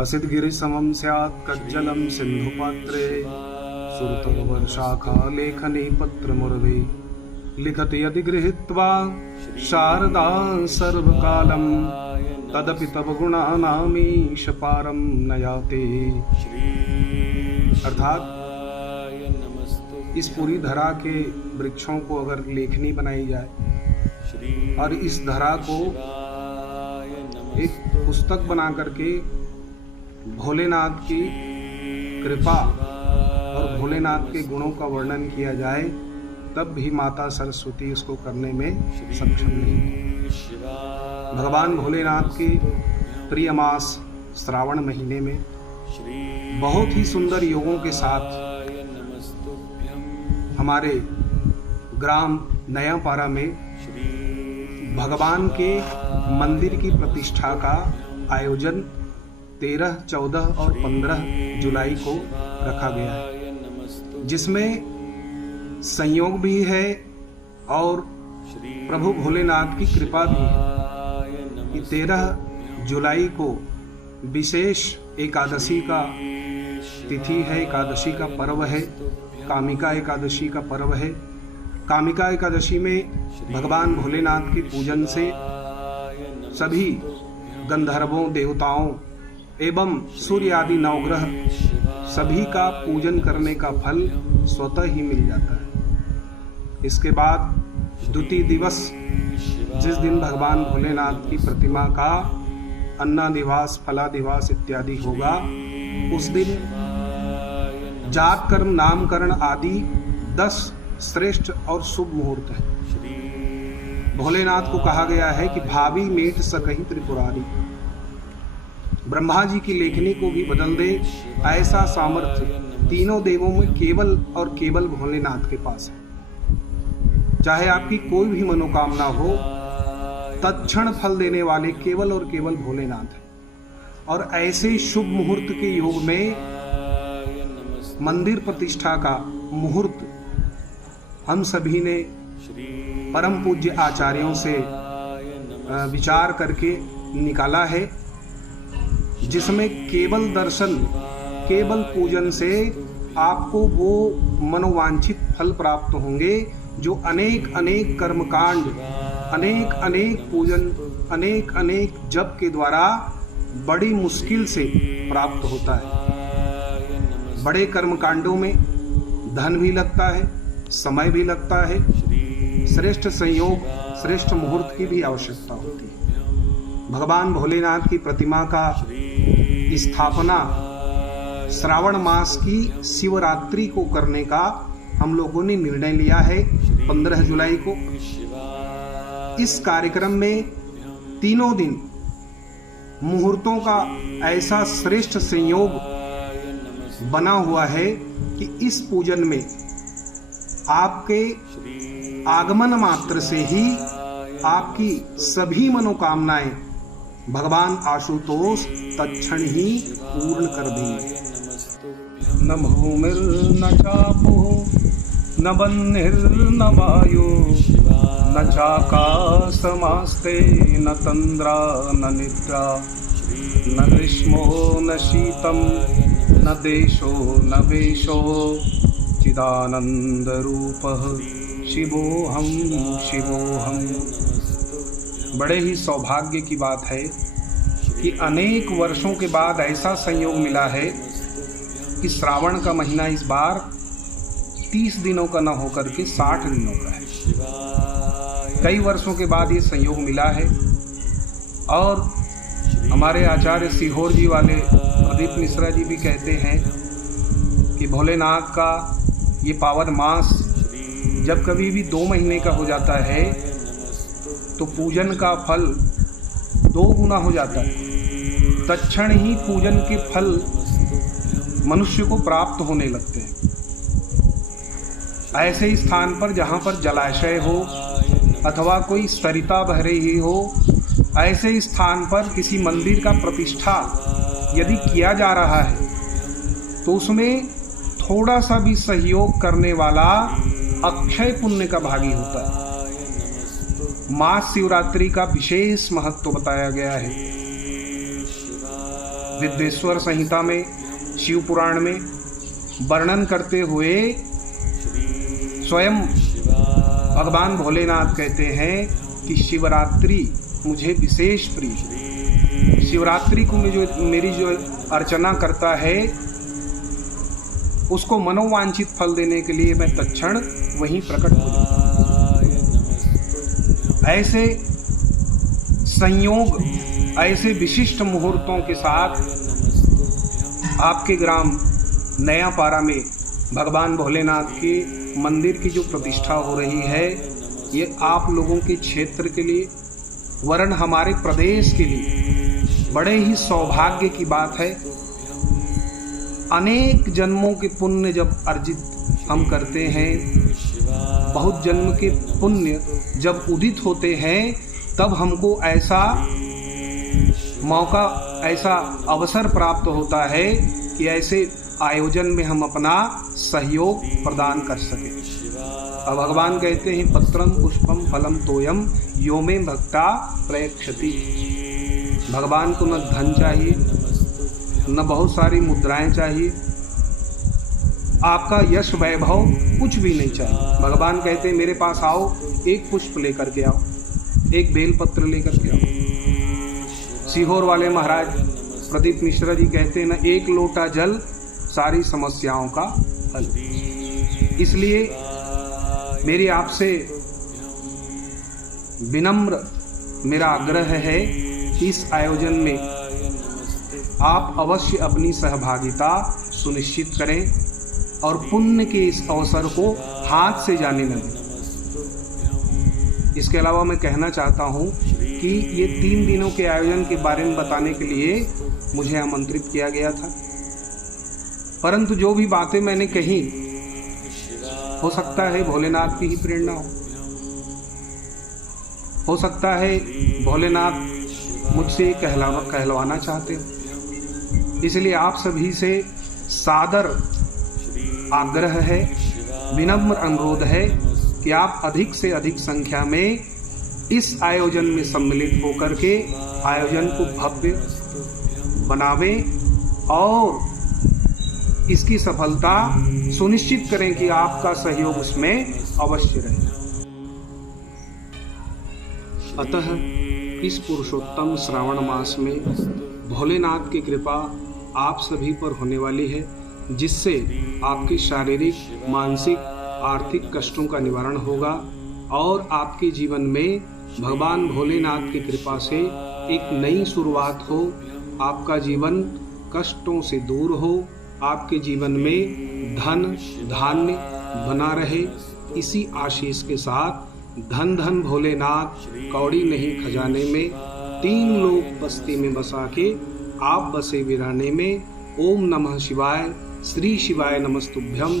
असितगिरिसमं स्यात् कज्जलं सिन्धुपात्रे सुरतरुवर्षाखा लेखने पत्रमुर्वे लिखति यदि गृहीत्वा शारदा सर्वकालं तदपि तव गुणानामीश पारं न याते। अर्थात इस पूरी धरा के वृक्षों को अगर लेखनी बनाई जाए और इस धरा को एक पुस्तक बना करके भोलेनाथ की कृपा और भोलेनाथ के गुणों का वर्णन किया जाए, तब भी माता सरस्वती इसको करने में सक्षम नहीं। भगवान भोलेनाथ के प्रिय मास श्रावण महीने में बहुत ही सुंदर योगों के साथ हमारे ग्राम नयापारा में भगवान के मंदिर की प्रतिष्ठा का आयोजन 13, 14 और 15 जुलाई को रखा गया है, जिसमें संयोग भी है और प्रभु भोलेनाथ की कृपा भी है कि 13 जुलाई को विशेष एकादशी का तिथि है, एकादशी का पर्व है, कामिका एकादशी का पर्व है। कामिका एकादशी में भगवान भोलेनाथ के पूजन से सभी गंधर्वों, देवताओं एवं सूर्य आदि नवग्रह सभी का पूजन करने का फल स्वतः ही मिल जाता है। इसके बाद द्वितीय दिवस, जिस दिन भगवान भोलेनाथ की प्रतिमा का अन्नादिवास, फलादिवास इत्यादि होगा, उस दिन जात कर्म, नामकरण आदि 10 श्रेष्ठ और शुभ मुहूर्त है। भोलेनाथ को कहा गया है कि भावी मेठ सकहि त्रिपुरारी, ब्रह्मा जी की लेखनी को भी बदल दे ऐसा सामर्थ्य तीनों देवों में केवल और केवल भोलेनाथ के पास है। चाहे आपकी कोई भी मनोकामना हो, तत्क्षण फल देने वाले केवल और केवल भोलेनाथ है। और ऐसे शुभ मुहूर्त के योग में मंदिर प्रतिष्ठा का मुहूर्त हम सभी ने परम पूज्य आचार्यों से विचार करके निकाला है, जिसमें केवल दर्शन, केवल पूजन से आपको वो मनोवांछित फल प्राप्त होंगे जो अनेक अनेक कर्मकांड, अनेक अनेक पूजन, अनेक अनेक जप के द्वारा बड़ी मुश्किल से प्राप्त होता है। बड़े कर्मकांडों में धन भी लगता है, समय भी लगता है, श्रेष्ठ संयोग, श्रेष्ठ मुहूर्त की भी आवश्यकता होती है। भगवान भोलेनाथ की प्रतिमा का स्थापना श्रावण मास की शिवरात्रि को करने का हम लोगों ने निर्णय लिया है 15 जुलाई को। इस कार्यक्रम में तीनों दिन मुहूर्तों का ऐसा श्रेष्ठ संयोग बना हुआ है कि इस पूजन में आपके आगमन मात्र से ही आपकी सभी मनोकामनाएं भगवान आशुतोष तत्क्षण ही पूर्ण कर देंगे। न भूमिर्न चापो न बन्निर्न वायु न चाकाशमास्ते न तंद्रा न निद्रा न ग्रीष्मो न शीतम न देशो न वेशो चिदानंद रूपः शिवोहम शिवोहम। बड़े ही सौभाग्य की बात है कि अनेक वर्षों के बाद ऐसा संयोग मिला है कि श्रावण का महीना इस बार 30 दिनों का न होकर के 60 दिनों का है। कई वर्षों के बाद ये संयोग मिला है और हमारे आचार्य सीहोर जी वाले प्रदीप मिश्रा जी भी कहते हैं कि भोलेनाथ का ये पावन मास जब कभी भी 2 महीने का हो जाता है तो पूजन का फल 2 गुना हो जाता है। तत्क्षण ही पूजन के फल मनुष्य को प्राप्त होने लगते हैं। ऐसे स्थान पर जहाँ पर जलाशय हो अथवा कोई सरिता बह रही हो, ऐसे स्थान पर किसी मंदिर का प्रतिष्ठा यदि किया जा रहा है तो उसमें थोड़ा सा भी सहयोग करने वाला अक्षय पुण्य का भागी होता है। महाशिवरात्रि का विशेष महत्व बताया गया है। विद्वेश्वर संहिता में, शिव पुराण में वर्णन करते हुए स्वयं भगवान भोलेनाथ कहते हैं कि शिवरात्रि मुझे विशेष प्रिय। शिवरात्रि को मेरी जो अर्चना करता है उसको मनोवांछित फल देने के लिए मैं तत्क्षण वहीं प्रकट हो जाता हूं। ऐसे संयोग, ऐसे विशिष्ट मुहूर्तों के साथ आपके ग्राम नया पारा में भगवान भोलेनाथ के मंदिर की जो प्रतिष्ठा हो रही है, ये आप लोगों के क्षेत्र के लिए वरन हमारे प्रदेश के लिए बड़े ही सौभाग्य की बात है। अनेक जन्मों के पुण्य जब अर्जित हम करते हैं, बहुत जन्म के पुण्य जब उदित होते हैं, तब हमको ऐसा मौका, ऐसा अवसर प्राप्त होता है कि ऐसे आयोजन में हम अपना सहयोग प्रदान कर सकें। अब भगवान कहते हैं पत्रम पुष्पम फलम तोयम यो में भक्ता प्रयक्षति। भगवान को न धन चाहिए, न बहुत सारी मुद्राएं चाहिए, आपका यश वैभव कुछ भी नहीं चाहिए। भगवान कहते हैं मेरे पास आओ, एक पुष्प लेकर के आओ, एक बेलपत्र लेकर के आओ। सीहोर वाले महाराज प्रदीप मिश्रा जी कहते हैं न एक लोटा जल सारी समस्याओं का हल। इसलिए मेरी आपसे विनम्र मेरा आग्रह है कि इस आयोजन में आप अवश्य अपनी सहभागिता सुनिश्चित करें और पुण्य के इस अवसर को हाथ से जाने न दें। इसके अलावा मैं कहना चाहता हूं कि ये 3 दिनों के आयोजन के बारे में बताने के लिए मुझे आमंत्रित किया गया था, परंतु जो भी बातें मैंने कही हो सकता है भोलेनाथ की ही प्रेरणा हो सकता है भोलेनाथ मुझसे कहलवाना चाहते हो। इसलिए आप सभी से सादर आग्रह है, विनम्र अनुरोध है कि आप अधिक से अधिक संख्या में इस आयोजन में सम्मिलित होकर के आयोजन को भव्य बनावें और इसकी सफलता सुनिश्चित करें कि आपका सहयोग उसमें अवश्य रहे। अतः इस पुरुषोत्तम श्रावण मास में भोलेनाथ की कृपा आप सभी पर होने वाली है, जिससे आपके शारीरिक, मानसिक, आर्थिक कष्टों का निवारण होगा और आपके जीवन में भगवान भोलेनाथ की कृपा से एक नई शुरुआत हो। आपका जीवन कष्टों से दूर हो, आपके जीवन में धन धान्य बना रहे। इसी आशीष के साथ धन धन भोलेनाथ कौड़ी नहीं खजाने में 3 लोक बस्ती में बसा के आप बसे वीराने में। ओम नमः शिवाय। श्री शिवाय नमस्तुभ्यम।